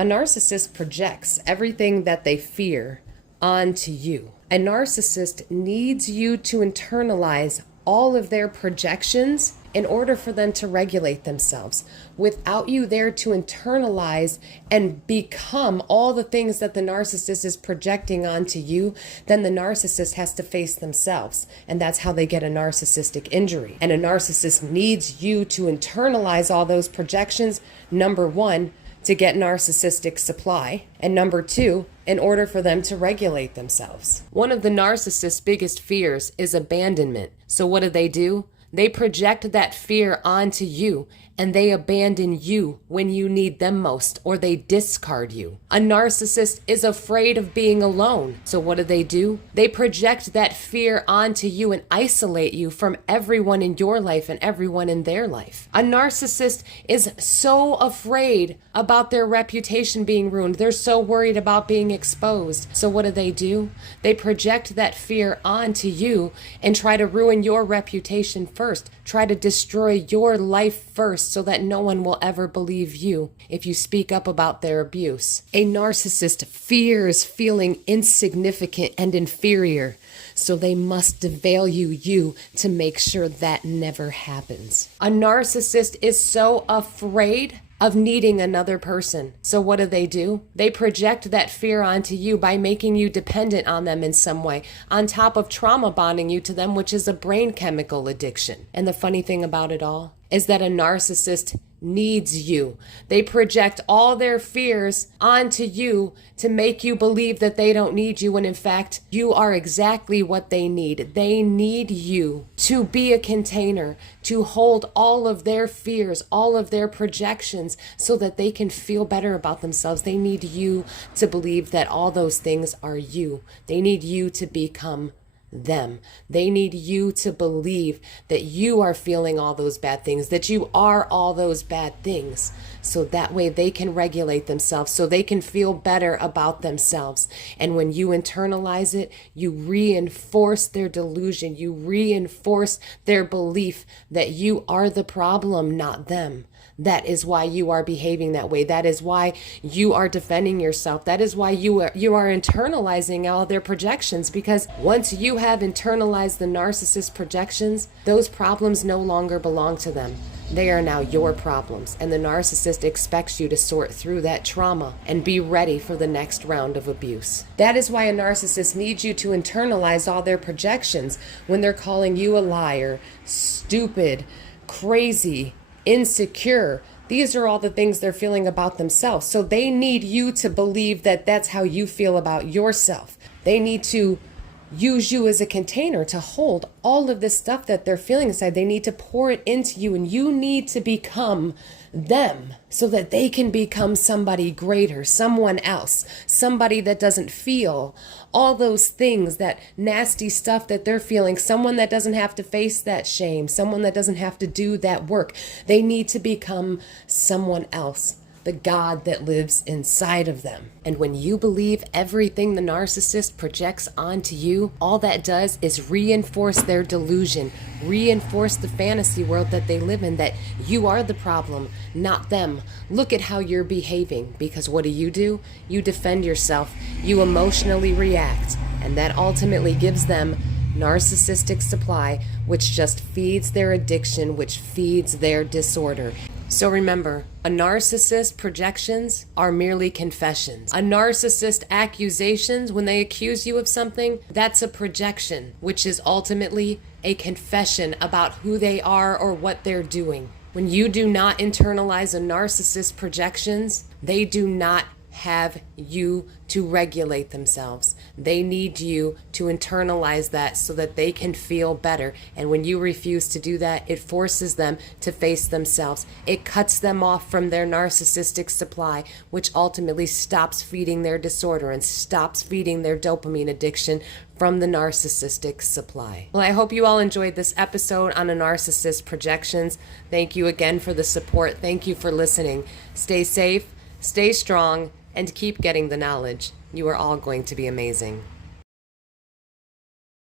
A narcissist projects everything that they fear onto you. A narcissist needs you to internalize all of their projections in order for them to regulate themselves. Without you there to internalize and become all the things that the narcissist is projecting onto you, then the narcissist has to face themselves. And that's how they get a narcissistic injury. And a narcissist needs you to internalize all those projections, number one, to get narcissistic supply, and number two, in order for them to regulate themselves. One of the narcissist's biggest fears is abandonment. So what do? They project that fear onto you, and they abandon you when you need them most, or they discard you. A narcissist is afraid of being alone. So what do? They project that fear onto you and isolate you from everyone in your life and everyone in their life. A narcissist is so afraid about their reputation being ruined. They're so worried about being exposed. So what do? They project that fear onto you and try to ruin your reputation first. Try to destroy your life first so that no one will ever believe you if you speak up about their abuse. A narcissist fears feeling insignificant and inferior, so they must devalue you to make sure that never happens. A narcissist is so afraid of needing another person. So what do? They project that fear onto you by making you dependent on them in some way, on top of trauma bonding you to them, which is a brain chemical addiction. And the funny thing about it all is that a narcissist needs you. They project all their fears onto you to make you believe that they don't need you, when in fact, you are exactly what they need. They need you to be a container, to hold all of their fears, all of their projections, so that they can feel better about themselves. They need you to believe that all those things are you. They need you to become them. They need you to believe that you are feeling all those bad things, that you are all those bad things, so that way they can regulate themselves, so they can feel better about themselves. And when you internalize it, you reinforce their delusion, you reinforce their belief that you are the problem, not them. That is why you are behaving that way. That is why you are defending yourself. That is why you are internalizing all their projections, because once you have internalized the narcissist projections, those problems no longer belong to them. They are now your problems, and the narcissist expects you to sort through that trauma and be ready for the next round of abuse. That is why a narcissist needs you to internalize all their projections when they're calling you a liar, stupid, crazy, insecure. These are all the things they're feeling about themselves. So they need you to believe that that's how you feel about yourself. They need to use you as a container to hold all of this stuff that they're feeling inside. They need to pour it into you, and you need to become them so that they can become somebody greater, someone else, somebody that doesn't feel all those things, that nasty stuff that they're feeling, someone that doesn't have to face that shame, someone that doesn't have to do that work. They need to become someone else, the God that lives inside of them. And when you believe everything the narcissist projects onto you, all that does is reinforce their delusion, reinforce the fantasy world that they live in, that you are the problem, not them. Look at how you're behaving, because what do? You defend yourself, you emotionally react, and that ultimately gives them narcissistic supply, which just feeds their addiction, which feeds their disorder. So remember, a narcissist projections are merely confessions. A narcissist accusations, when they accuse you of something, that's a projection, which is ultimately a confession about who they are or what they're doing. When you do not internalize a narcissist projections, they do not have you to regulate themselves. They need you to internalize that so that they can feel better. And when you refuse to do that, it forces them to face themselves. It cuts them off from their narcissistic supply, which ultimately stops feeding their disorder and stops feeding their dopamine addiction from the narcissistic supply. Well, I hope you all enjoyed this episode on a narcissist projections. Thank you again for the support. Thank you for listening. Stay safe, stay strong, and keep getting the knowledge. You are all going to be amazing.